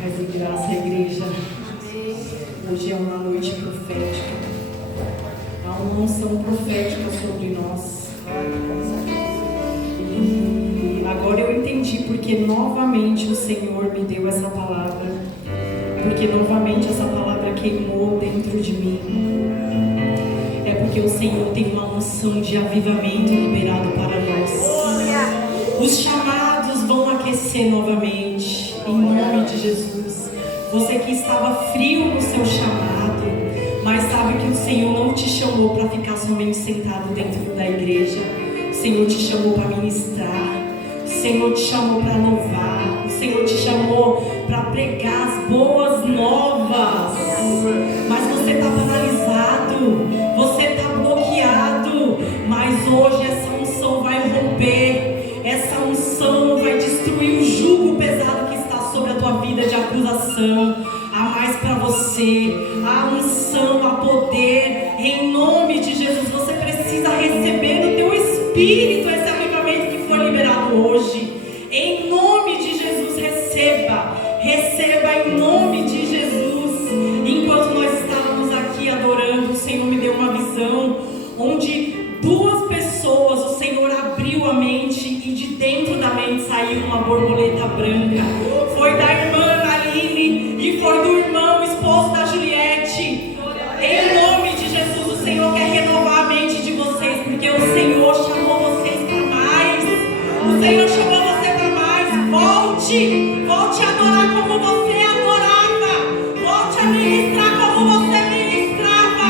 Paz e graça, igreja. Hoje é uma noite profética. Há uma unção profética sobre nós. E agora eu entendi porque novamente o Senhor me deu essa palavra. Porque novamente essa palavra queimou dentro de mim. É porque o Senhor tem uma unção de avivamento liberado para nós. Os chamados vão aquecer novamente, em nome de Jesus. Você que estava frio no seu chamado, mas sabe que o Senhor não te chamou para ficar somente sentado dentro da igreja. O Senhor te chamou para ministrar. O Senhor te chamou para louvar. O Senhor te chamou para pregar as boas novas. Mas você está paralisado, você está bloqueado. Mas hoje essa unção vai romper. Essa unção vai destruir o jugo pesado que está sobre a tua vida de acusação. Há mais para você. Há unção, há poder. Em nome de Jesus, você precisa receber no teu espírito esse avivamento que foi liberado hoje. Em nome de Jesus, receba. Receba em nome de Jesus. Enquanto nós estávamos aqui adorando, o Senhor me deu uma visão onde duas pessoas, o Senhor abriu a mente e de dentro da mente saiu uma borboleta branca. Foi da irmã Aline e foi do irmão esposo da Juliette. Em nome de Jesus, o Senhor quer renovar a mente de vocês, porque o Senhor chamou vocês para mais. O Senhor chamou você para mais. Volte a adorar como você adorava. Volte a ministrar como você ministrava.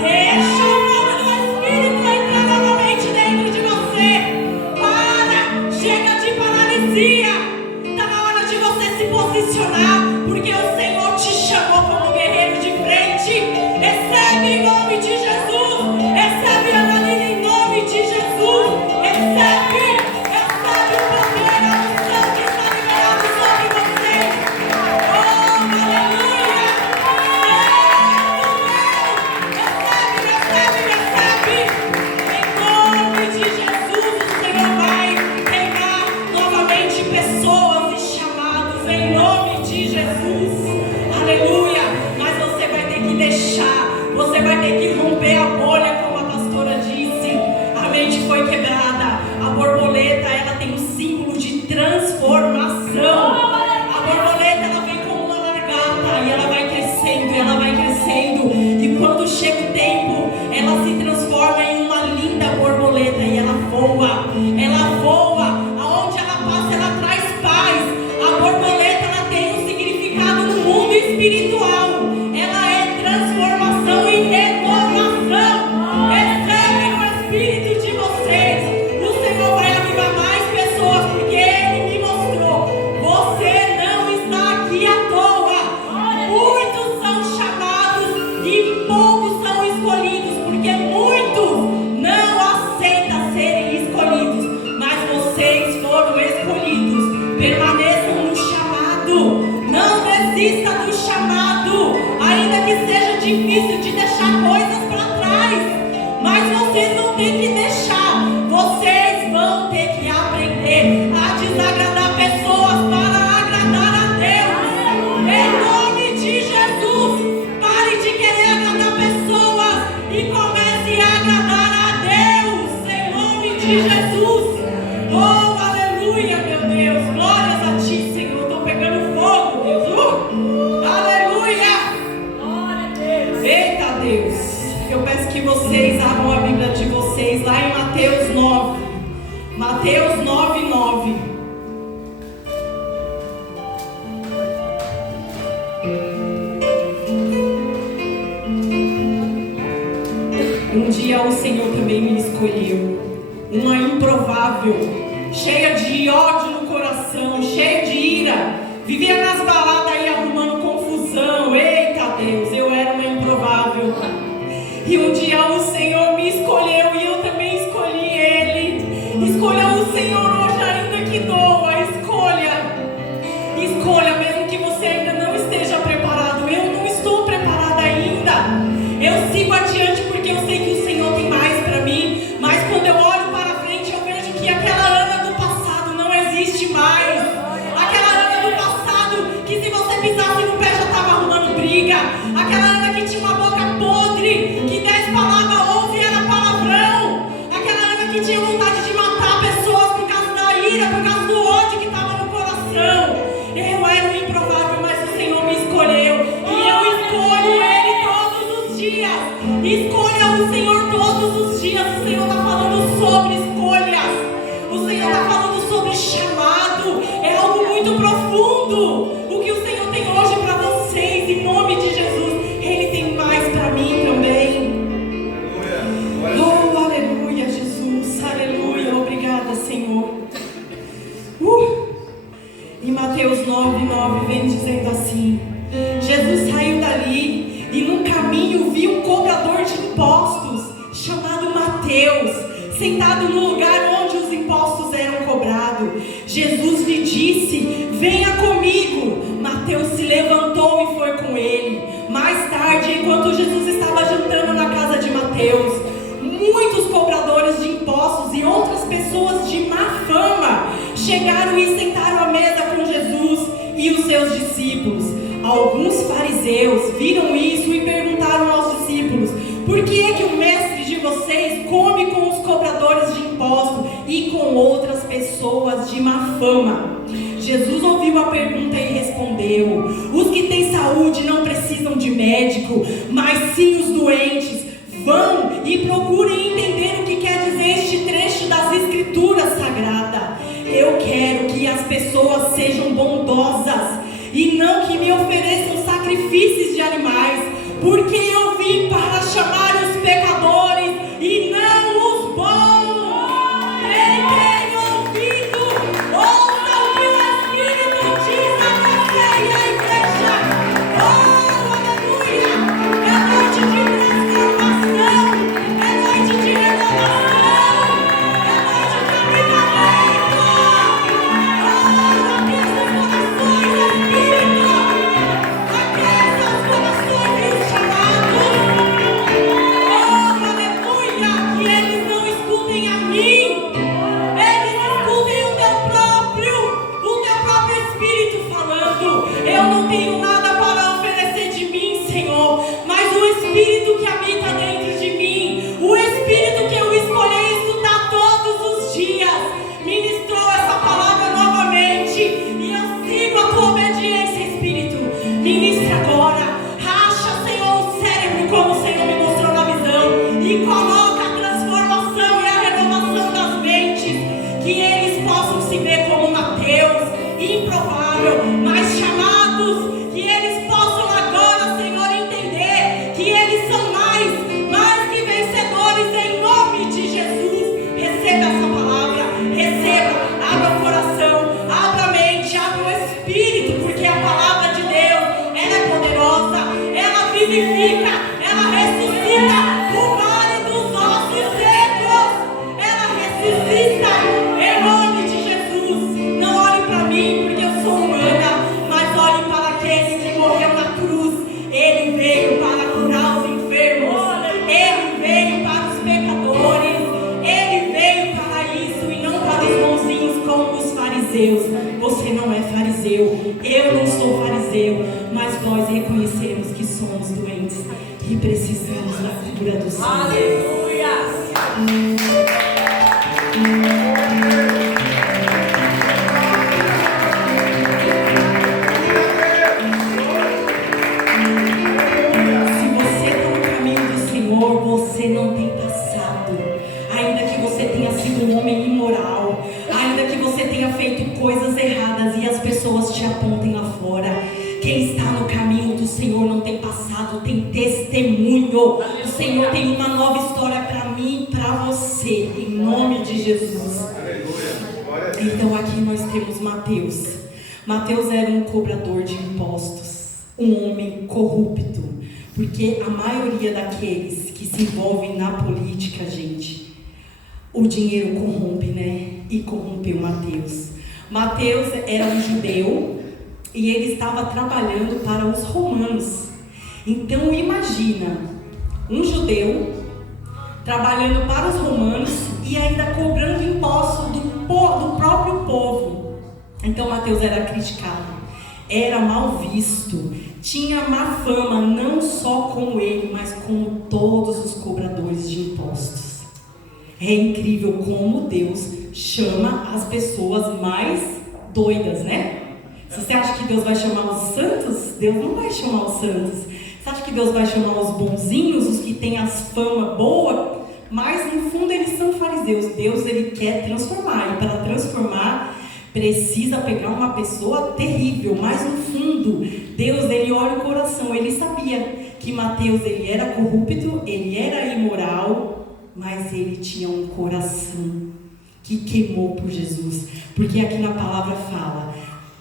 Deixa o fogo do Espírito entrar novamente dentro de você. Para, chega de paralisia. Está na hora de você se posicionar, porque o Senhor te chamou como guerreiro de frente. Recebe em nome de Jesus. Recebe a Analina em nome de Jesus. Recebe o poder, a unção que está liberado sobre você. Oh, aleluia. Recebe. Em nome de Jesus, o Senhor vai pegar novamente pessoas e chamados em nome de Jesus. Aleluia. Mas você vai ter que deixar, você vai ter que romper a bolha, como a pastora disse. A mente foi quebrada. A borboleta, ela tem um símbolo de transformação. A borboleta, ela vem como uma largata e ela vai crescendo, ela vai crescendo. E quando chega o tempo, ela se transforma em uma linda borboleta e ela voa. Ela voa. Aonde ela passa, ela traz paz. A borboleta, ela tem um significado no mundo espiritual. Ela é transformação e renovação. Recebe o Espírito de vocês. O Senhor vai avivar mais pessoas, porque Ele me mostrou. Você não está aqui à toa. Muitos são chamados e poucos são escolhidos, porque muitos não aceitam serem escolhidos. Mas vocês foram escolhidos. Permaneçam no chamado. Não desista do chamado, ainda que seja difícil de deixar coisas para trás. Mas vocês vão ter que deixar. Vocês vão ter que aprender a desagradar pessoas para agradar a Deus. Em nome de Jesus, pare de querer agradar pessoas e comece a agradar a Deus. Em nome de Jesus. Oh, aleluia, meu Deus. Glórias a Ti, Senhor. Estou pegando fogo, Deus. Aleluia. Glória a Deus. Eita, Deus. Eu peço que vocês abram a Bíblia de vocês lá em Mateus 9. Mateus 9:9. Um dia o Senhor também me escolheu, uma improvável, cheia de ódio no coração, cheia de ira, vivia nas baladas e arrumando confusão. Eita Deus, eu era uma improvável. E um dia o Senhor me escolheu e eu também escolhi Ele. Escolha o Senhor hoje, ainda que doa. Escolha mesmo que você ainda não esteja preparado. Eu não estou preparada ainda. Eu sigo adiante porque eu sei que o Senhor tem mais para mim. Mas quando eu olho para frente, eu vejo que aquela Ana do passado não existe mais. Aquela Ana do passado que aquela Ana que tinha uma boca podre, que 10 palavras ouve e era palavrão, aquela Ana que tinha vontade de matar pessoas por causa da ira, por causa do ódio que estava no coração. Eu era um improvável, mas o Senhor me escolheu, e eu escolho Ele todos os dias. Escolha o Senhor todos os dias. O Senhor está falando sobre escolhas, o Senhor está falando sobre chamado. É algo muito profundo o que o Senhor tem hoje para vocês, em nome de Jesus. Ele tem mais para mim também. Oh, aleluia, Jesus, aleluia, obrigada, Senhor. Em Mateus 9:9 vem dizendo assim: Jesus saiu dali e no caminho viu um cobrador de impostos chamado Mateus, sentado no lugar onde os impostos eram cobrados. Jesus lhe disse: venha comigo. Mateus se levantou e foi com ele. Mais tarde, enquanto Jesus estava jantando na casa de Mateus, muitos cobradores de impostos e outras pessoas de má fama chegaram e sentaram à mesa com Jesus e os seus discípulos. Alguns fariseus viram isso e perguntaram aos discípulos: por que é que o mestre de vocês come com os cobradores de impostos e com outras pessoas de má fama? Jesus ouviu a pergunta e respondeu: os que têm saúde não precisam de médico, mas sim os doentes. Vão e procurem entender o que quer dizer este trecho das Escrituras Sagradas. Eu quero que as pessoas sejam bondosas e não que me ofereçam sacrifícios de animais, porque eu vim para chamar os pecadores e não os bons. Quem tem ouvido, ouça o que o Espírito diz a você e à igreja. Oh, aleluia! É noite de transformação, é noite de renovação, é noite de avivamento. Oh, aqueça os corações, Espírito, aqueça os corações e os chamados. Oh, aleluia! Que eles não escutem a mim, eles escutem o teu próprio Espírito falando. Eu não tenho nada para oferecer de mim, Senhor, mas o Espírito que habita dentro de mim, o Espírito que eu escolhi escutar todos os dias, ministrou essa palavra novamente, e eu sigo a tua obediência, Espírito. Ministra agora, racha, Senhor, o cérebro como o Senhor me mostrou na visão, e coloca a transformação e a renovação das mentes, que eles possam se ver como Mateus, improvável, mas chamados, que eles possam agora, Senhor, entender que eles são mais que vencedores em nome de Jesus. Receba essa palavra, receba, abra o coração, abra a mente, abra o Espírito, porque a palavra de Deus, ela é poderosa, ela vivifica, ela ressuscita o vale dos ossos secos, ela ressuscita em nome de Jesus. Não olhe para mim, porque eu sou humana, mas olhe para aquele que morreu na cruz. Ele veio para curar os enfermos, ele veio para os pecadores, ele veio para isso e não para os bonzinhos como os fariseus. Você não é fariseu, eu não sou fariseu, mas nós reconhecemos que somos doentes e precisamos da cura do Senhor. Aleluia! Se você está no caminho do Senhor, você não tem passado. Ainda que você tenha sido um homem imoral, ainda que você tenha feito coisas erradas e as pessoas te apontem lá fora, quem está no caminho do Senhor não tem passado, tem testemunho. O Senhor tem uma nova história para mim e para você, em nome de Jesus. Então aqui nós temos Mateus. Mateus era um cobrador de impostos, um homem corrupto, porque a maioria daqueles que se envolvem na política, gente, o dinheiro corrompe, né? E corrompeu Mateus. Mateus era um judeu e ele estava trabalhando para os romanos. Então imagina, um judeu trabalhando para os romanos e ainda cobrando impostos do próprio povo. Então Mateus era criticado. era mal visto, tinha má fama, não só como ele, mas como todos os cobradores de impostos. É incrível como Deus chama as pessoas mais doidas, né? Se você acha que Deus vai chamar os santos, Deus não vai chamar os santos. Você acha que Deus vai chamar os bonzinhos, os que têm as fama boa? Mas no fundo eles são fariseus. Deus, ele quer transformar, e para transformar precisa pegar uma pessoa terrível. Mas no fundo Deus, ele olha o coração. Ele sabia que Mateus, ele era corrupto, ele era imoral, mas ele tinha um coração que queimou por Jesus. Porque aqui na palavra fala: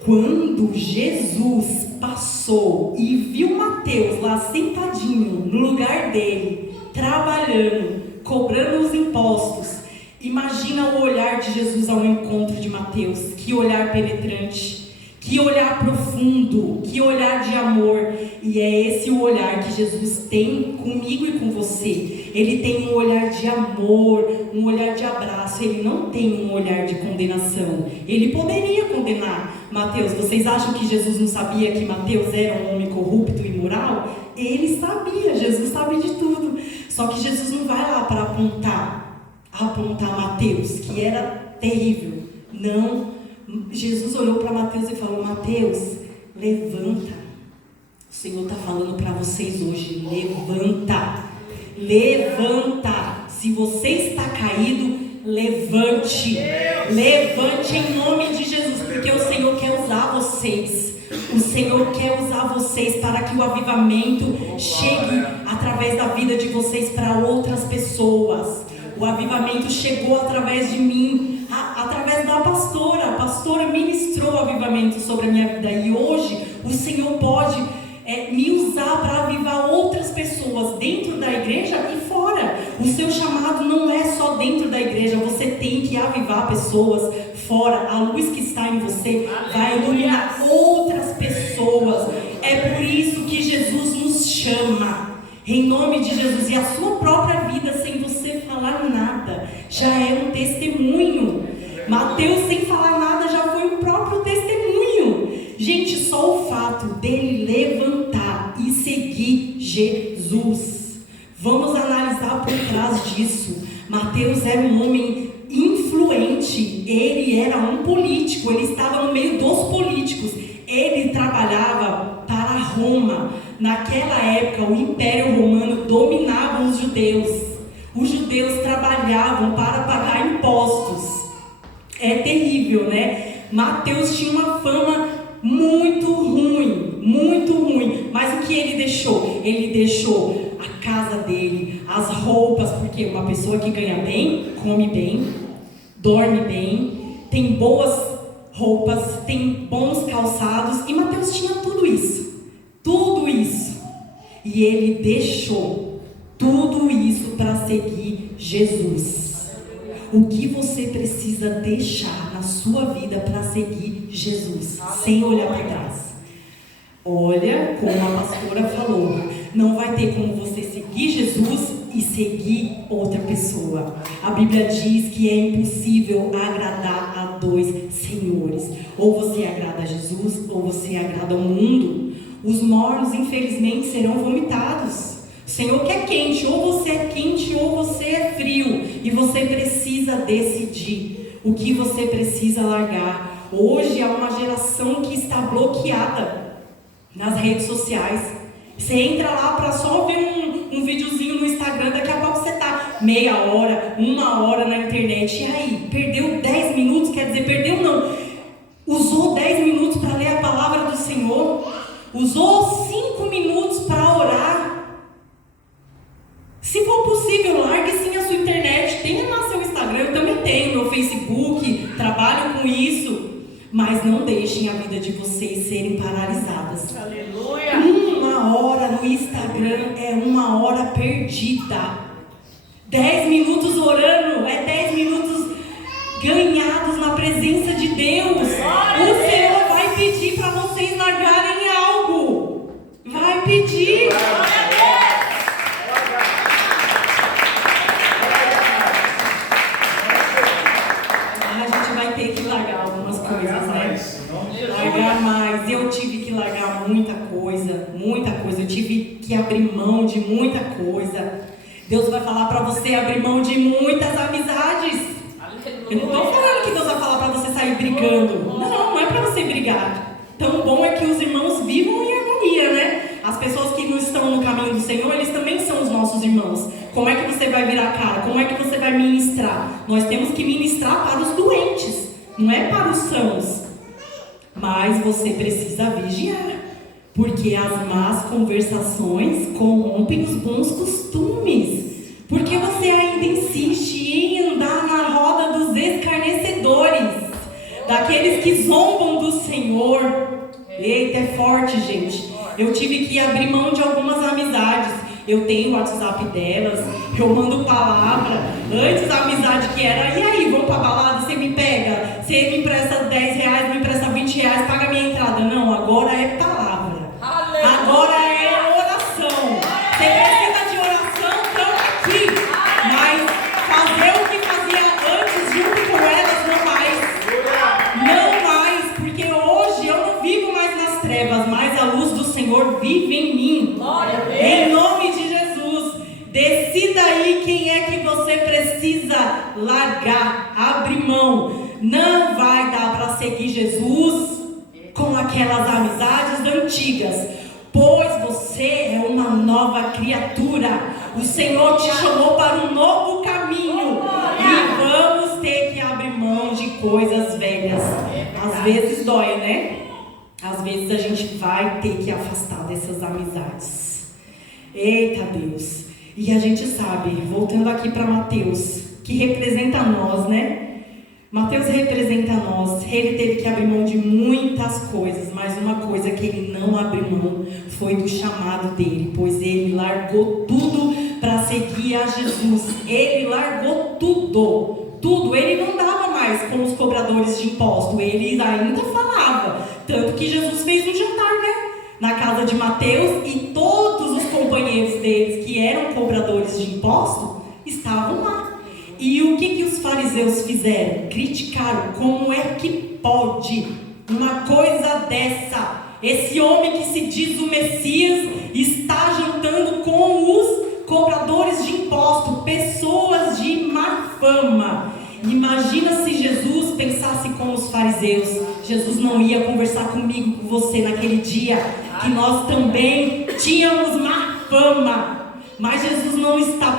quando Jesus passou e viu Mateus lá sentadinho no lugar dele, trabalhando, cobrando os impostos, imagina o olhar de Jesus ao encontro de Mateus. Que olhar penetrante, que olhar profundo, que olhar de amor. E é esse o olhar que Jesus tem comigo e com você. Ele tem um olhar de amor, um olhar de abraço. Ele não tem um olhar de condenação. Ele poderia condenar Mateus. Vocês acham que Jesus não sabia que Mateus era um homem corrupto e imoral? Ele sabia, Jesus sabe de tudo. Só que Jesus não vai lá para apontar Mateus, que era terrível. Não, Jesus olhou para Mateus e falou: Mateus, levanta. O Senhor está falando para vocês hoje: levanta, levanta. Se você está caído, levante, levante em nome de Jesus, porque o Senhor quer usar vocês. O Senhor quer usar vocês para que o avivamento chegue através da vida de vocês para outras pessoas. O avivamento chegou através de mim, através da pastora. A pastora ministrou o avivamento sobre a minha vida. E hoje o Senhor pode me usar para avivar outras pessoas dentro da igreja e fora. O seu chamado não é só dentro da igreja. Você tem que avivar pessoas fora. A luz que está em você vai iluminar outras pessoas. É por isso que Jesus nos chama, em nome de Jesus. E a sua própria vida, sem você falar nada, já é um testemunho. Mateus, sem falar nada, já foi o próprio testemunho. Gente, só o fato dele levantar e seguir Jesus. Vamos analisar por trás disso. Mateus era um homem influente. Ele era um político. Ele estava no meio dos políticos. Ele trabalhava para Roma. Naquela época, o Império Romano dominava os judeus. Os judeus trabalhavam para pagar impostos. É terrível, né? Mateus tinha uma fama muito ruim, muito ruim. Mas o que ele deixou? Ele deixou a casa dele, as roupas, porque uma pessoa que ganha bem, come bem, dorme bem, tem boas roupas, tem bons calçados. E Mateus tinha tudo isso. Tudo isso. E ele deixou tudo isso para seguir Jesus. O que você precisa deixar na sua vida para seguir Jesus, sem olhar para trás? Olha, como a pastora falou, não vai ter como você seguir Jesus e seguir outra pessoa. A Bíblia diz que é impossível agradar a dois senhores. Ou você agrada a Jesus, ou você agrada ao mundo. Os mornos, infelizmente, serão vomitados. O Senhor quer quente, ou você é quente ou você é frio. E você precisa decidir o que você precisa largar. Hoje há uma geração que está bloqueada nas redes sociais. Você entra lá para só ver um videozinho no Instagram, daqui a pouco você está meia hora, 1 hora na internet. E aí, perdeu 10 minutos, quer dizer, perdeu não. Usou 10 minutos para ler a palavra do Senhor. Usou 5 minutos para orar. Se for possível, largue sim a sua internet. Tenha lá seu Instagram, eu também tenho meu Facebook, trabalho com isso. Mas não deixem a vida de vocês serem paralisadas. Aleluia! 1 hora no Instagram é 1 hora perdida. 10 minutos orando é 10 minutos ganhados na presença de Deus. O Senhor vai pedir para vocês largarem algo. Vai pedir. A gente vai ter que largar algumas coisas, né? Largar mais. Eu tive muita coisa. Eu tive que abrir mão de muita coisa. Deus vai falar para você abrir mão de muitas amizades. Eu não estou falando que Deus vai falar para você sair brigando. Não é para você brigar. Tão bom é que os irmãos vivam em harmonia, né? As pessoas que não estão no caminho do Senhor, eles também são os nossos irmãos. Como é que você vai virar a cara? Como é que você vai ministrar? Nós temos que ministrar para os doentes, não é para os sãos. Mas você precisa vigiar, porque as más conversações corrompem os bons costumes. Porque você ainda insiste em andar na roda dos escarnecedores, daqueles que zombam do Senhor. Eita, é forte, gente. Eu tive que abrir mão de algumas amizades. Eu tenho o WhatsApp delas, eu mando palavra. Antes a amizade que era, e aí, vamos pra balada, você me pega? Você me empresta 10 reais, me empresta 20 reais, paga minha entrada. Não, agora é palavra. Agora é oração. Você precisa de oração, estamos aqui. Mas fazer o que fazia antes junto com elas, não mais. Não mais, porque hoje eu não vivo mais nas trevas, mas a luz do Senhor vive em mim. Em nome de Jesus, decida aí quem é que você precisa largar, abrir mão. Não vai dar para seguir Jesus com aquelas amizades antigas, pois você é uma nova criatura. O Senhor te chamou para um novo caminho e vamos ter que abrir mão de coisas velhas. Às vezes dói, né? Às vezes a gente vai ter que afastar dessas amizades. Eita Deus! E a gente sabe, voltando aqui para Mateus, que representa nós, né? Mateus representa nós. Ele teve que abrir mão de muitas coisas, mas uma coisa que ele não abriu mão foi do chamado dele, pois ele largou tudo para seguir a Jesus. Ele largou tudo. Ele não dava mais com os cobradores de imposto, ele ainda falava. Tanto que Jesus fez um jantar, né? Na casa de Mateus, e todos os companheiros deles que eram cobradores de imposto estavam lá. E o que os fariseus fizeram? Criticaram. Como é que pode uma coisa dessa? Esse homem que se diz o Messias está jantando com os cobradores de imposto, pessoas de má fama. Imagina se Jesus pensasse como os fariseus. Jesus não ia conversar comigo, com você naquele dia, que nós também tínhamos má fama. Mas Jesus não está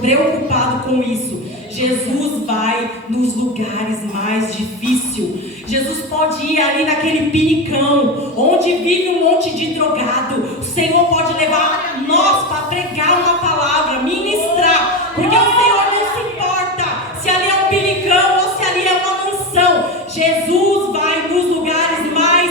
preocupado com isso. Jesus vai nos lugares mais difíceis. Jesus pode ir ali naquele pinicão, onde vive um monte de drogado. O Senhor pode levar nós para pregar uma palavra, ministrar. Porque o Senhor não se importa se ali é um pinicão ou se ali é uma mansão. Jesus vai nos lugares mais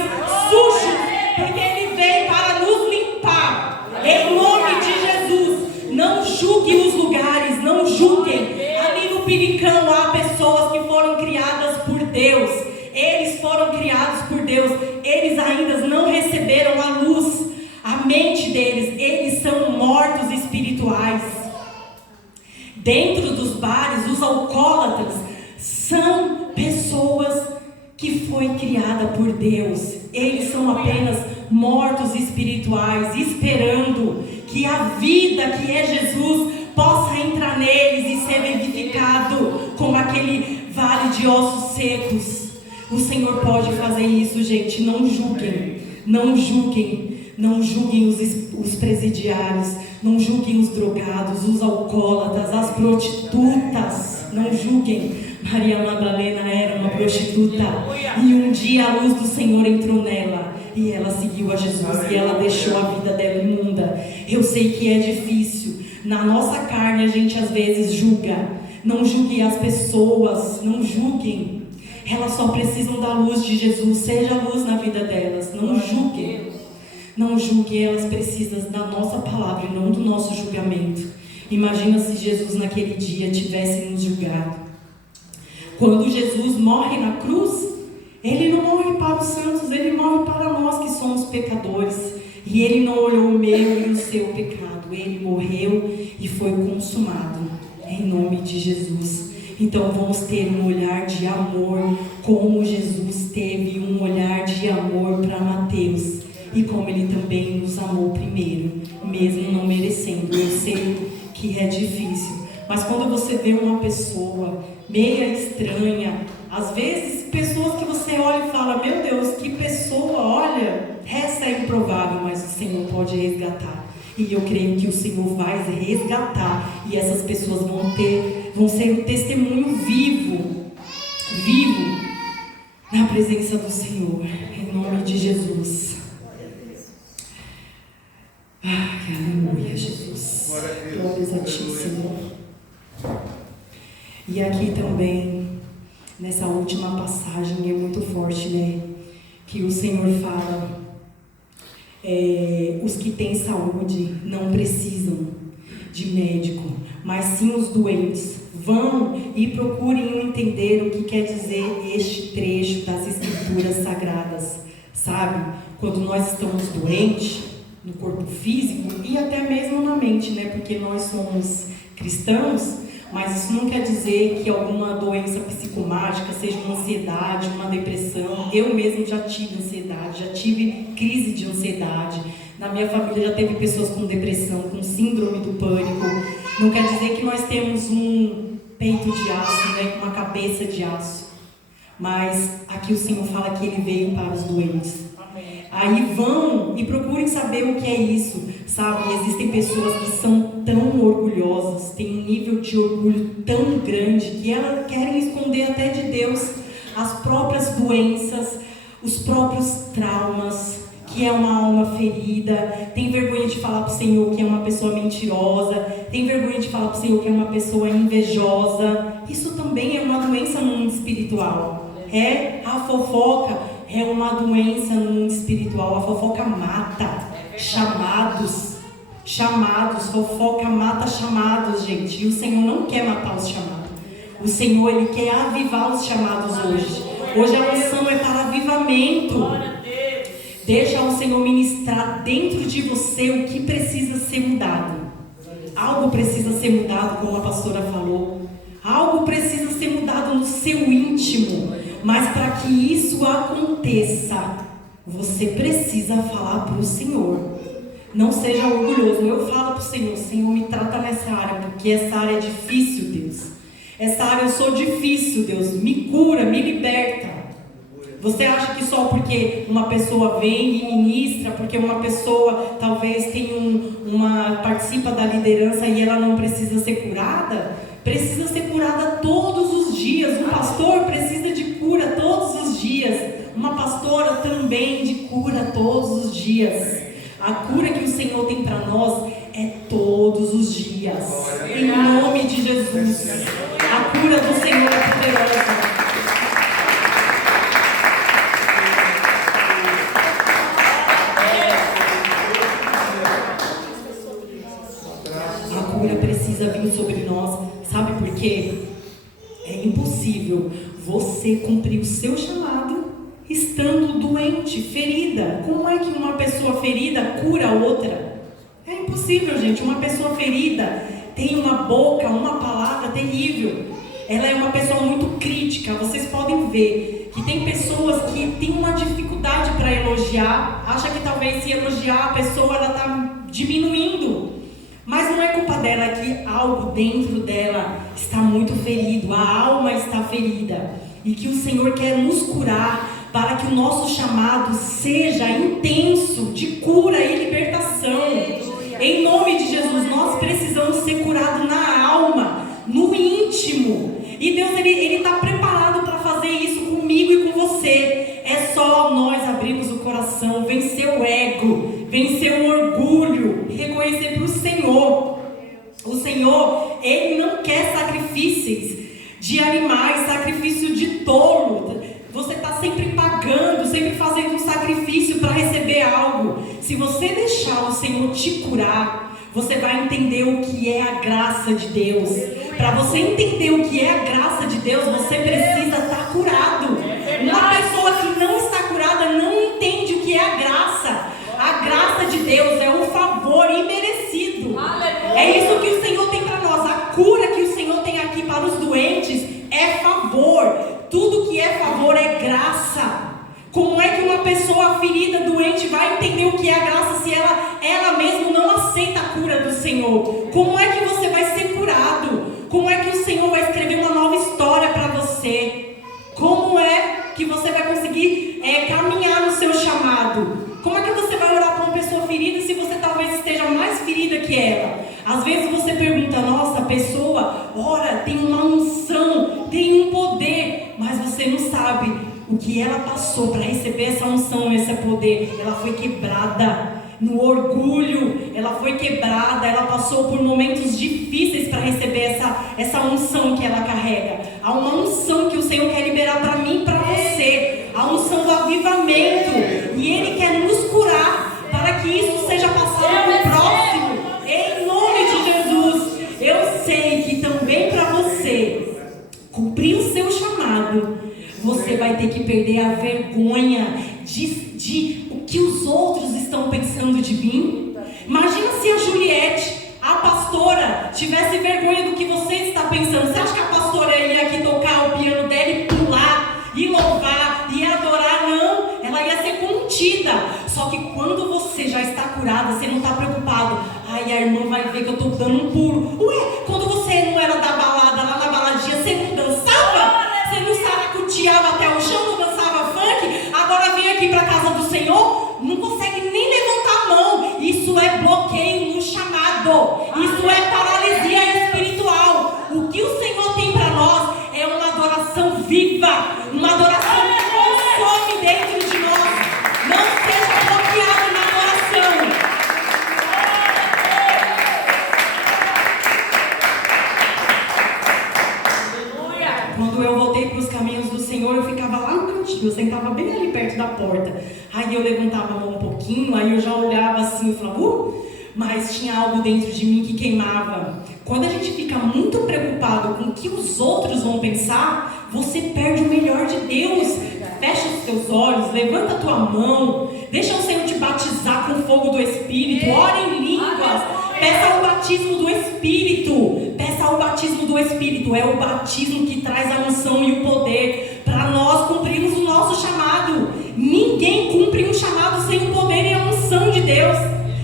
sujos, porque Ele vem para nos limpar. Em nome de Jesus, não julguem os lugares, não julguem. Ali no pinicão há pessoas que foram criadas por Deus. Eles foram criados por Deus. Eles ainda não receberam a luz, a mente deles. Eles são mortos espirituais. Dentro dos bares, os alcoólatras são pessoas que foi criada por Deus. Eles são apenas mortos espirituais, esperando que a vida que é Jesus possa entrar neles e ser vivificado como aquele vale de ossos secos. O Senhor pode fazer isso, gente. Não julguem, não julguem. Não julguem os presidiários, não julguem os drogados, os alcoólatras, as prostitutas. Não julguem. Maria Madalena era uma prostituta e um dia a luz do Senhor entrou nela e ela seguiu a Jesus e ela deixou a vida dela imunda. Eu sei que é difícil. Na nossa carne a gente às vezes julga. Não julguem as pessoas, não julguem. Elas só precisam da luz de Jesus. Seja a luz na vida delas. Não julguem. Não julguem, elas precisam da nossa palavra e não do nosso julgamento. Imagina se Jesus naquele dia tivesse nos julgado. Quando Jesus morre na cruz, Ele não morre para os santos, Ele morre para nós que somos pecadores. E Ele não olhou o meu e o seu pecado. Ele morreu e foi consumado. Em nome de Jesus. Então vamos ter um olhar de amor, como Jesus teve um olhar de amor para Mateus. e como Ele também nos amou primeiro, mesmo não merecendo. Eu sei que é difícil, mas quando você vê uma pessoa meia estranha, às vezes pessoas que você olha e fala, meu Deus, que pessoa, olha, essa é improvável, mas o Senhor pode resgatar. E eu creio que o Senhor vai resgatar, e essas pessoas vão ser um testemunho vivo na presença do Senhor, em nome de Jesus. Aleluia, Jesus. Glórias a Ti, Senhor. E aqui também, nessa última passagem, é muito forte, né? Que o Senhor fala, os que têm saúde não precisam de médico, mas sim os doentes. Vão e procurem entender o que quer dizer este trecho das Escrituras Sagradas. Sabe? Quando nós estamos doentes, no corpo físico e até mesmo na mente, né? Porque nós somos cristãos, mas isso não quer dizer que alguma doença psicomágica, seja uma ansiedade, uma depressão. Eu mesmo já tive ansiedade, já tive crise de ansiedade. Na minha família já teve pessoas com depressão, com síndrome do pânico. Não quer dizer que nós temos um peito de aço, né? Uma cabeça de aço. Mas aqui o Senhor fala que Ele veio para os doentes. Aí vão e procurem saber o que é isso, sabe? Existem pessoas que são tão orgulhosas, têm um nível de orgulho tão grande, que elas querem esconder até de Deus as próprias doenças, os próprios traumas, que é uma alma ferida, tem vergonha de falar para o Senhor que é uma pessoa mentirosa, tem vergonha de falar para o Senhor que é uma pessoa invejosa. Isso também é uma doença no mundo espiritual. A fofoca é uma doença no mundo espiritual. A fofoca mata chamados, fofoca mata chamados, gente. E o Senhor não quer matar os chamados. O Senhor, Ele quer avivar os chamados hoje. Hoje a unção é para avivamento. Deixa o Senhor ministrar dentro de você o que precisa ser mudado. Algo precisa ser mudado, como a pastora falou. Algo precisa ser mudado no seu íntimo. Mas para que isso aconteça, você precisa falar para o Senhor. Não seja orgulhoso. Eu falo para o Senhor, Senhor, me trata nessa área, porque essa área é difícil, Deus. Essa área eu sou difícil, Deus. Me cura, me liberta. Você acha que só porque uma pessoa vem e ministra, porque uma pessoa talvez participa da liderança e ela não precisa ser curada? Precisa ser curada todos os dias. Um pastor precisa de cura todos os dias. Uma pastora também de cura todos os dias. A cura que o Senhor tem para nós é todos os dias. Em nome de Jesus. A cura do Senhor é poderosa. A cura precisa vir sobre nós. Sabe por quê? É impossível você cumprir o seu chamado estando doente, ferida. Como é que uma pessoa ferida cura a outra? É impossível, gente. Uma pessoa ferida tem uma boca, uma palavra terrível. Ela é uma pessoa muito crítica. Vocês podem ver que tem pessoas que têm uma dificuldade para elogiar. Acha que talvez se elogiar a pessoa, ela está diminuindo. Mas não é culpa dela, é que algo dentro dela está muito ferido. A alma está ferida. E que o Senhor quer nos curar para que o nosso chamado seja intenso de cura e libertação. Em nome de Jesus, nós precisamos ser curados na alma, no íntimo. E Deus, Ele está preparado para fazer isso comigo e com você. É só nós abrirmos o coração, vencer o ego, vencer o orgulho, reconhecer para o Senhor. O Senhor, Ele não quer sacrifícios de animais, sacrifício de tolo. Você está sempre pagando, sempre fazendo um sacrifício para receber algo. Se você deixar o Senhor te curar, você vai entender o que é a graça de Deus. Para você entender o que é a graça de Deus, você precisa estar curado. Uma pessoa que não está curada não entende o que é a graça. A graça de Deus é um favor imerecido. É isso que o Senhor tem para nós. A cura que o Senhor tem aqui para os doentes é favor. Tudo que é favor é graça. Como é que uma pessoa ferida, doente, vai entender o que é a graça se ela mesma não aceita a cura do Senhor? Como é que você vai ser curado? Como é que o Senhor vai escrever uma nova história para você? Como é que você vai conseguir caminhar no seu chamado? Como é que você vai orar para uma pessoa ferida se você talvez esteja mais ferida que ela? Às vezes você pergunta, nossa, a pessoa ora, tem uma unção, tem um poder, mas você não sabe o que ela passou para receber essa unção, esse poder. Ela foi quebrada no orgulho, ela foi quebrada, ela passou por momentos difíceis para receber essa unção que ela carrega. Há uma unção que o Senhor quer liberar para mim e para você, a unção do avivamento, e Ele quer nos curar para que isso seja passado para o próximo, em nome de Jesus. Eu sei que também para você cumprir o seu chamado, você vai ter que perder a vergonha de o que os outros estão pensando de mim. Imagina se a Juliette, a pastora, tivesse vergonha do que você está pensando. Você acha que a pastora ia aqui tocar o piano dela e pular, e louvar, e adorar? Não, ela ia ser contida. Só que quando você já está curada, você não está preocupado. Ai, a irmã vai ver que eu estou dando um pulo. Ué, quando você não era da balada, lá na baladinha, você não dançava? Você não saracoteava até o chão, não dançava funk? Agora vem aqui para a casa do Senhor, não consegue nem levantar a mão. Isso é bloqueio no chamado. Isso é paralisia espiritual. O que o Senhor tem para nós é uma adoração viva, uma adoração que consome dentro de nós. Não seja bloqueado na adoração. Quando eu voltei para os caminhos do Senhor, eu ficava lá no cantinho, eu sentava bem ali perto da porta. Aí eu levantava a mão um pouquinho, aí eu já olhava assim e falava, mas tinha algo dentro de mim que queimava. Quando a gente fica muito preocupado com o que os outros vão pensar, você perde o melhor de Deus. Fecha os teus olhos, levanta a tua mão, deixa o Senhor te batizar com o fogo do Espírito, ora em línguas, peça o batismo do Espírito, peça o batismo do Espírito, é o batismo que traz a unção e o poder para nós cumprirmos o nosso chamado. Ninguém cumpre um chamado sem o poder e a unção de Deus.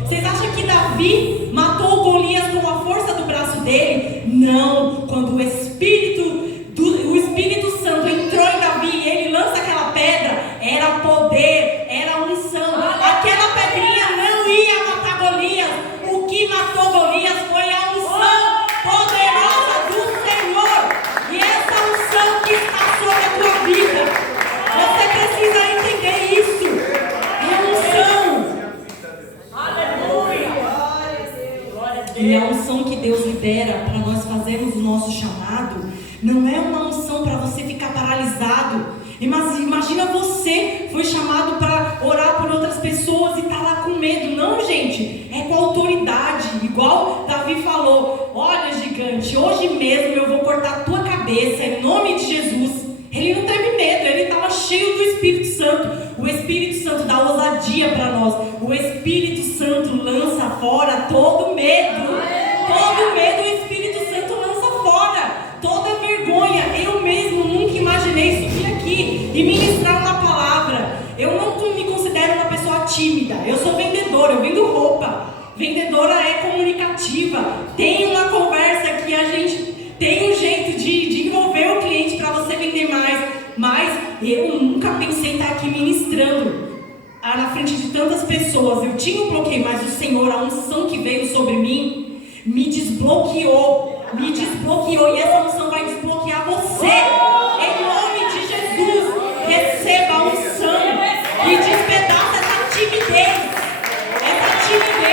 Vocês acham que Davi matou Golias com a força do braço dele? Não, quando o Espírito Santo entrou em Davi e ele lança aquela pedra, era poder, era unção. Aquela pedrinha não ia matar Golias. O que matou Golias foi a unção poderosa do Senhor. E essa unção que está sobre a tua vida, você precisa entender isso. É unção. E a unção que Deus libera para nós fazermos o nosso chamado não é uma unção para você ficar paralisado. Imagina você foi chamado para orar por outras pessoas e está lá com medo. Não, gente, é com autoridade. Igual Davi falou, olha, gigante, hoje mesmo eu vou cortar a tua cabeça em nome de Jesus. Ele não teve medo, ele estava cheio do Espírito Santo. O Espírito Santo dá ousadia para nós. O Espírito Santo lança fora todo medo. Todo medo o Espírito Santo lança fora. Toda vergonha. Eu mesmo nunca imaginei subir aqui e ministrar uma palavra. Eu não me considero uma pessoa tímida. Eu sou vendedora, eu vendo roupa. Vendedora é comunicativa. Tem uma conversa que a gente tem um jeito de envolver o cliente para você vender mais. Mas eu nunca pensei em estar aqui ministrando na frente de tantas pessoas. Eu tinha um bloqueio, mas o Senhor, a unção que veio sobre mim, me desbloqueou. E essa unção vai desbloquear você. Em nome de Jesus, receba a unção e despedaça essa timidez. Essa timidez.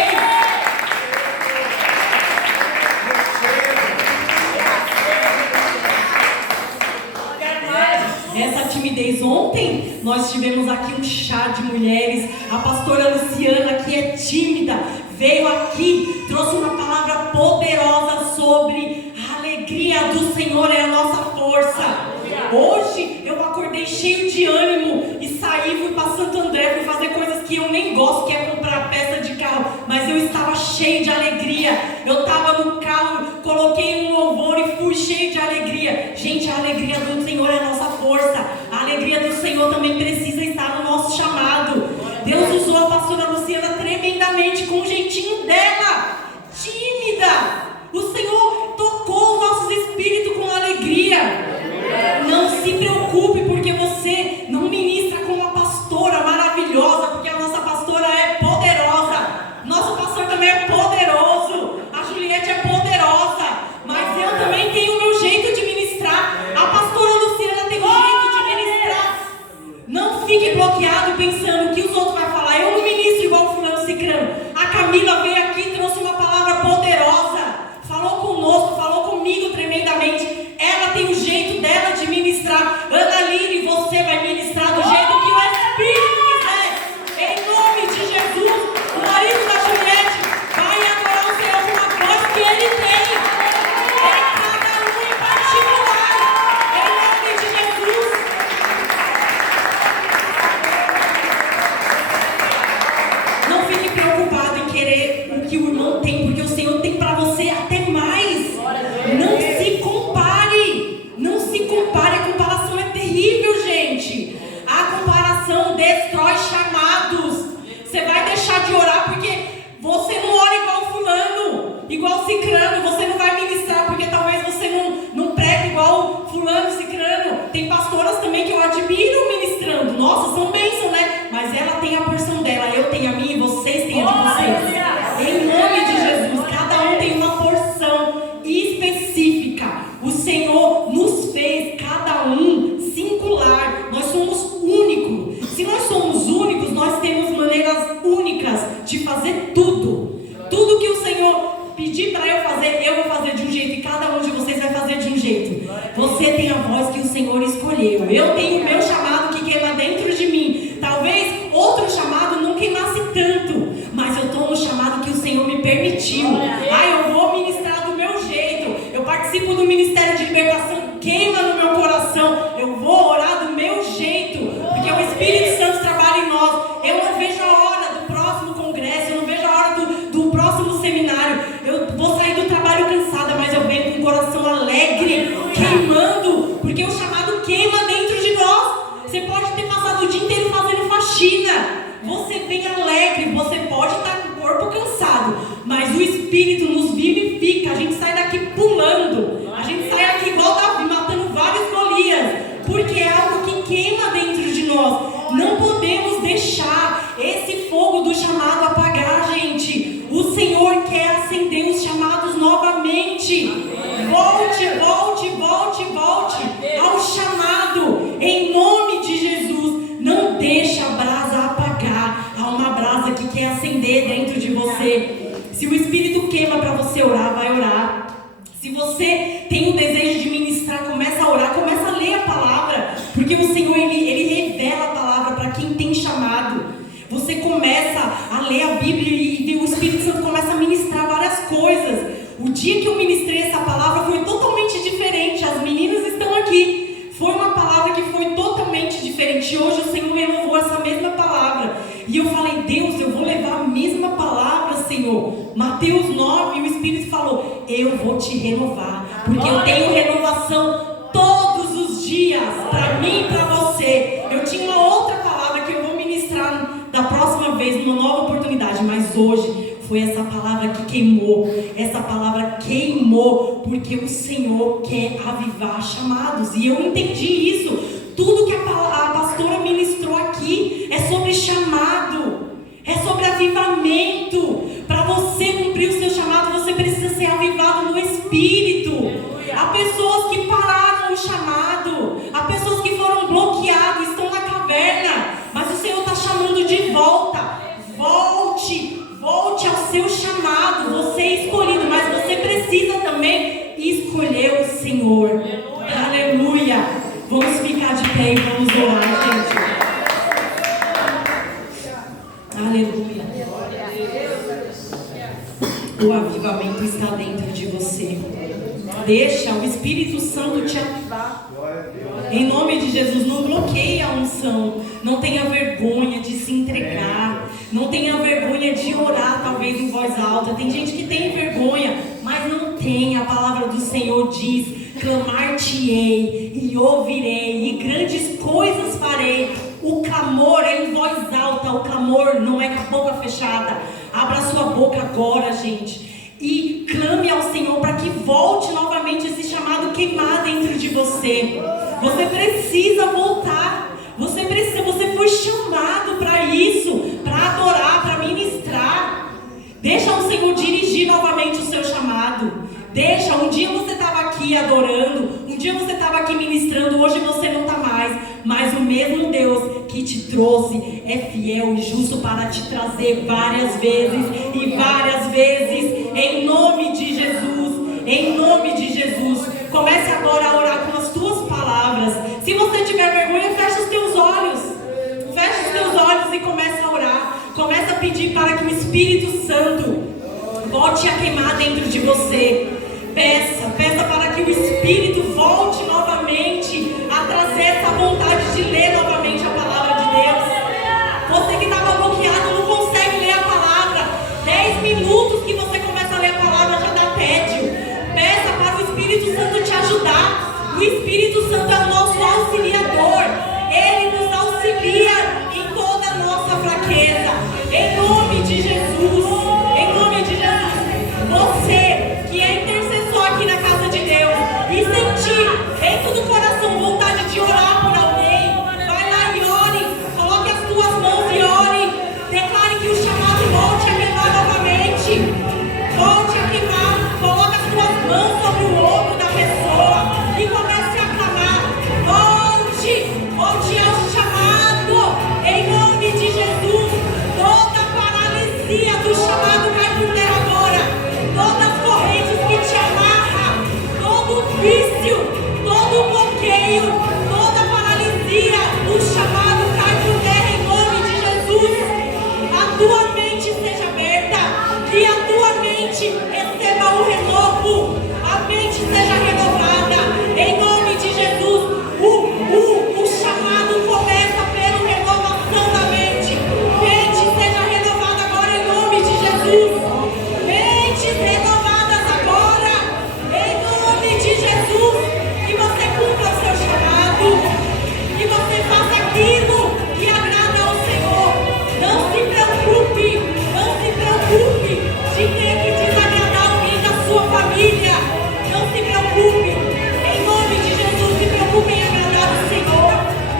Ontem nós tivemos aqui um chá de mulheres. A pastora Luciana, que é tímida, veio aqui, trouxe uma palavra poderosa sobre a alegria do Senhor é a nossa força. Hoje eu acordei cheio de ânimo e saí, fui para Santo André, fui fazer coisas que eu nem gosto, que é comprar peça de carro, mas eu estava cheio de alegria. Eu estava no carro, coloquei um louvor e fui cheio de alegria. Gente, a alegria do Senhor é a nossa força. A alegria do Senhor também precisa estar no nosso chamado. Deus usou a pastora Luciana de orar porque você não ora igual fulano, igual cicrano. Você não vai ministrar porque talvez você não pregue igual fulano, cicrano. Tem pastoras também que eu admiro ministrando. Nossa, são bênçãos, né? Mas ela tem a porção dela, eu tenho a minha e vocês têm a de vocês. Em nome de Jesus, cada um tem uma porção específica. O Senhor nos fez, cada um, singular. Nós somos únicos. Se nós somos únicos, nós temos maneiras únicas de fazer tudo. Tudo que o Senhor pedir para eu vou fazer de um jeito. E cada um de vocês vai fazer de um jeito. Você tem a voz que o Senhor escolheu. Eu tenho o meu chamado que queima dentro de mim. Talvez outro chamado não queimasse tanto, mas eu estou no chamado que o Senhor me permitiu. Eu vou ministrar do meu jeito. Eu participo do Ministério de Libertação, queima no meu coração. Eu vou orar do meu jeito, porque o Espírito Santo trabalha em nós. Eu não vejo a hora do próximo congresso, eu não vejo a hora do próximo seminário. Eu vou sair do trabalho cansada, mas eu venho com o coração alegre, queimando, porque o chamado queima dentro de nós. Você pode ter passado o dia inteiro fazendo faxina, você vem alegre. Você pode estar com o corpo cansado, mas o Espírito nos vivifica. A gente sai daqui pulando, a gente sai daqui igual Davi, matando vários Golias, porque é algo que queima dentro de nós. Não podemos deixar esse fogo do chamado apagar, gente. O Senhor quer acender os chamados novamente. Volte ao chamado, em nome de Jesus. Não deixa a brasa apagar. Há uma brasa que quer acender dentro de você. Se o Espírito queima para você orar, vai orar. Se você tem o desejo de ministrar, começa a orar, começa a ler a palavra, porque o Senhor, Ele revela a palavra para quem tem chamado. Você começa a ler a Bíblia e o Espírito Santo começa a ministrar várias coisas. O dia que eu ministrei essa palavra foi totalmente diferente. As meninas estão aqui. Foi uma palavra que foi totalmente diferente. E hoje o Senhor renovou essa mesma palavra. E eu falei, Deus, eu vou levar a mesma palavra, Senhor. Mateus 9, o Espírito falou, eu vou te renovar. Porque eu tenho renovação todos os dias, para mim e para você. Eu tinha uma outra palavra que eu vou ministrar da próxima vez, numa nova oportunidade. Mas hoje foi essa palavra que queimou. Essa palavra queimou, porque o Senhor quer avivar chamados. E eu entendi isso. Tudo que a pastora ministrou aqui é sobre chamado, é sobre avivamento. Para você cumprir o seu chamado, você precisa ser avivado no Espírito. Há pessoas que pararam o chamado, há pessoas que foram bloqueadas, estão na caverna, mas o Senhor está chamando de volta. Volte ao seu chamado. Você é escolhido, mas você precisa também escolher o Senhor. Aleluia. Vamos ficar de pé e vamos orar, gente. Aleluia. O avivamento está dentro de você. Deixa o Espírito Santo te avivar. Em nome de Jesus, não bloqueie a unção. Não tenha vergonha de se entregar. Não tenha vergonha de orar, talvez em voz alta. Tem gente que tem vergonha, mas não tem. A palavra do Senhor diz: clamar-te-ei e ouvirei, e grandes coisas farei. O clamor é em voz alta. O clamor não é com a boca fechada. Abra sua boca agora, gente, e clame ao Senhor para que volte novamente esse chamado queimar dentro de você. Você precisa voltar. Você foi chamado para isso, para adorar, para ministrar. Deixa o Senhor dirigir novamente o seu chamado. Deixa, um dia você estava aqui adorando, um dia você estava aqui ministrando, hoje você não está mais. Mas o mesmo Deus que te trouxe é fiel e justo para te trazer várias vezes e várias vezes. Em nome de Jesus, em nome de Jesus. Comece agora a orar com as tuas palavras. Se você tiver vergonha, fecha os teus olhos. Fecha os teus olhos e comece a orar. Comece a pedir para que o Espírito Santo volte a queimar dentro de você. Peça para que o Espírito volte novamente a trazer essa vontade de ler novamente a palavra de Deus. Você que estava bloqueado, não consegue ler a palavra. 10 minutos que você começa a ler a palavra já dá tédio. Peça para o Espírito Santo te ajudar. O Espírito Santo é o nosso auxiliador. Ele nos auxilia em toda a nossa fraqueza. Em nome de Jesus. paralisia do chamado cai por terra agora. Todas as correntes que te amarram, todo vício, todo bloqueio, toda paralisia do chamado cai por terra em nome de Jesus. A tua mente seja aberta, que a tua mente receba o renovo, a mente seja renovada em nome de Jesus. O chamado começa pela renovação da mente. Mente seja renovada agora em nome de Jesus. Mentes renovadas agora em nome de Jesus. Que você cumpra o seu chamado, que você faça aquilo que agrada ao Senhor. Não se preocupe de ter que desagradar alguém da sua família. Não se preocupe, em nome de Jesus, se preocupe em agradar o Senhor.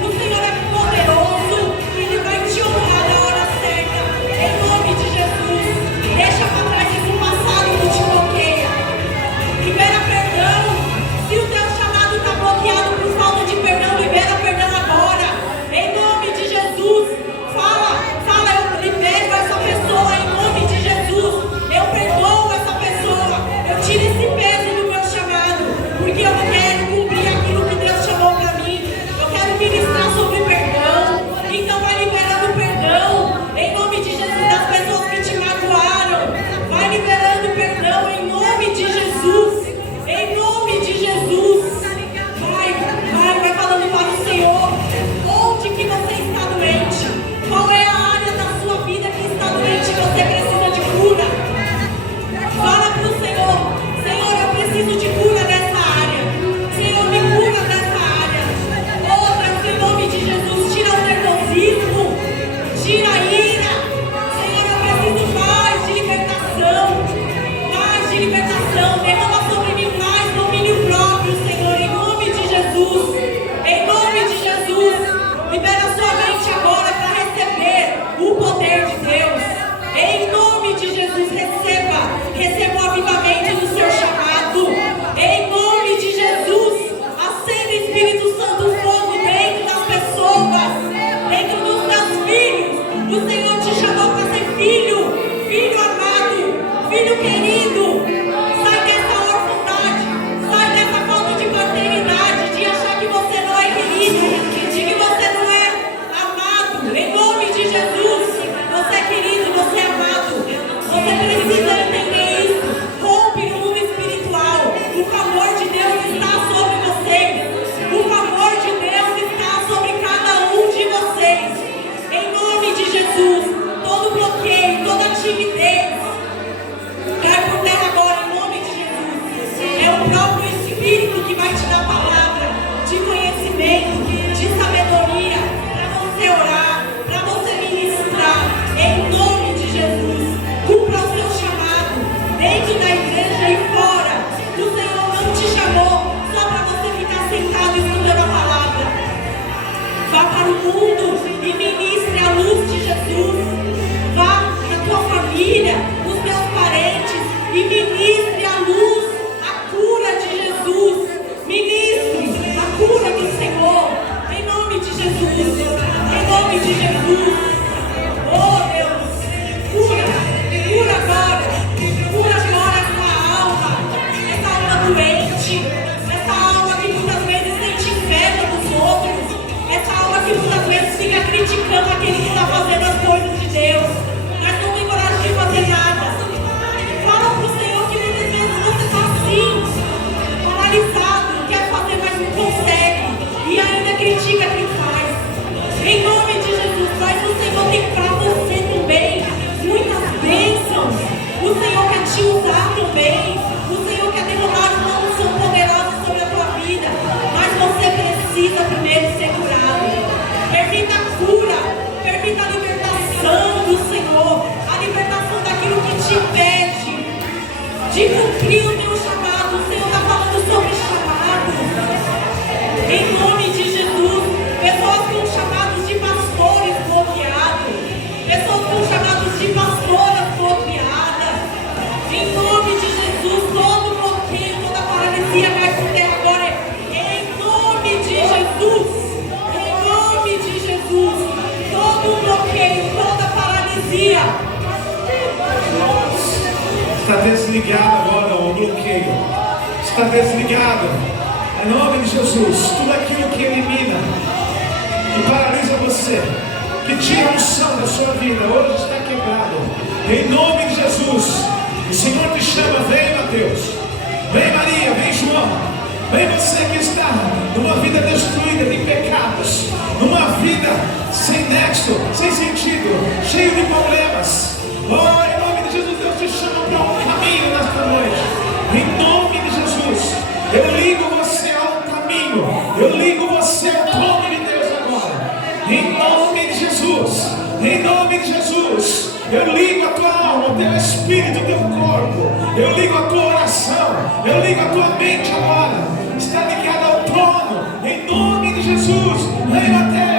O Senhor é poderoso, Ele vai te honrar na hora certa, em nome de Jesus. Deixa para trás esse passado que te bloqueia. Libera perdão. Se o teu chamado está bloqueado por falta de perdão, libera perdão agora, em nome de Jesus. Fala, eu libero essa pessoa em nome de Jesus. Eu perdoo essa pessoa. Eu tiro esse peso do meu chamado, porque eu quero cumprir aquilo que Deus chamou para mim. Eu quero ministrar sobre perdão. Então vai liberando perdão em nome de Jesus das pessoas que te magoaram. Vai liberando perdão em nome de Jesus. Em nome de Jesus. Vai falando para o Senhor. Onde que você está doente? Qual é a área da sua vida que está doente e você precisa de cura? Fala para o Senhor. Senhor, eu preciso de cura nessa área. Senhor, me cura nessa área. Outra, em nome de Jesus, tira o nervosismo, tira a ira. Senhor, eu preciso mais de libertação. Derrama sobre mim mais domínio próprio, Senhor, em nome de Jesus. Em nome de Jesus. Libera sua mente agora para receber o poder de Deus. Em nome de Jesus, receba o avivamento do seu chamado. Em nome de Jesus, acenda Espírito Santo fogo dentro das pessoas, dentro dos teus filhos. O Senhor te chamou para ser filho amado, filho querido. Sai dessa Está desligado agora o bloqueio. Está desligado. Em nome de Jesus. Tudo aquilo que elimina, que paralisa você, que tira a unção da sua vida, hoje está quebrado. Em nome de Jesus. O Senhor te chama. Vem, Mateus. Vem, Maria. Vem, João. Vem, você que está numa vida destruída de pecados, numa vida sem nexo, sem sentido, cheio de problemas. Oh, em nome de Jesus, Deus te chama para um caminho nesta noite. Em nome de Jesus, eu ligo você ao caminho. Eu ligo você ao trono de Deus agora. Em nome de Jesus. Em nome de Jesus. Eu ligo a tua alma, o teu espírito, o teu corpo. Eu ligo a tua oração. Eu ligo a tua mente agora. Está ligada ao trono. Em nome de Jesus. Vem, Mateus.